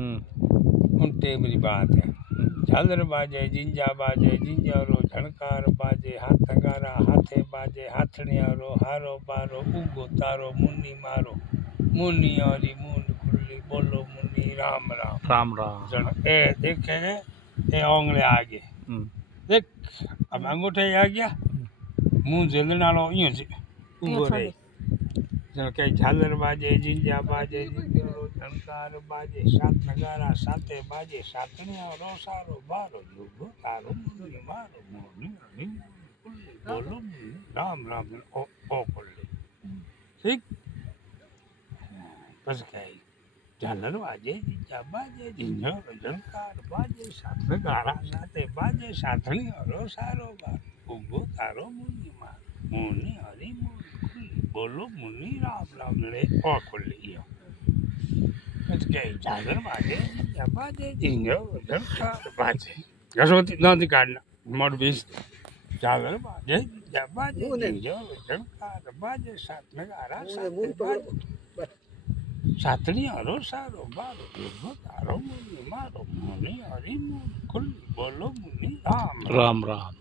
उनते मेरी बात है। झालर बाजे जिंजारो झणकार बाजे हाथ गारा हाथे बाजे हाथणियारो हारो बारो उगो तारो मुन्नी मारो मुन्नी औरी मुन खुली बोलो मुन्नी राम राम राम राम। ए देखे ए ओंगले आगे देख अब अंगूठे आ गया मुंह जलनालो यूं से उगो रे जण के झालर बाजे जिंजा बाजे जिंजारो झणकार बाजे सात नगारा साते बाजे सातणिया रो सारो बारो जुगो तारो मुन्नी मारो मुन्नी बोलो मुन्नी राम राम ओ बोले ठीक बस कहीं झालर बाजे जिंजा बाजे जिंजारो झणकार बाजे सात नगारा साते बाजे सातणिया रो सारो बारो उगो तारो मुन्नी मारो मुन्नी हरी मुन्नी बोलो मुन्नी राम राम ले ओ खुलियो बस कहीं झालर बाजे जिंजारो झणकार बाजे यशोती नदी काढना मोड 20 झालर बाजे जिंजारो झणकार बाजे सात नगारा साते बाजे सातणिया रो सारो बारो जुगो तारो मुन्नी मारो मुन्नी हरी मुन्नी खुली बोलो मुन्नी राम राम राम।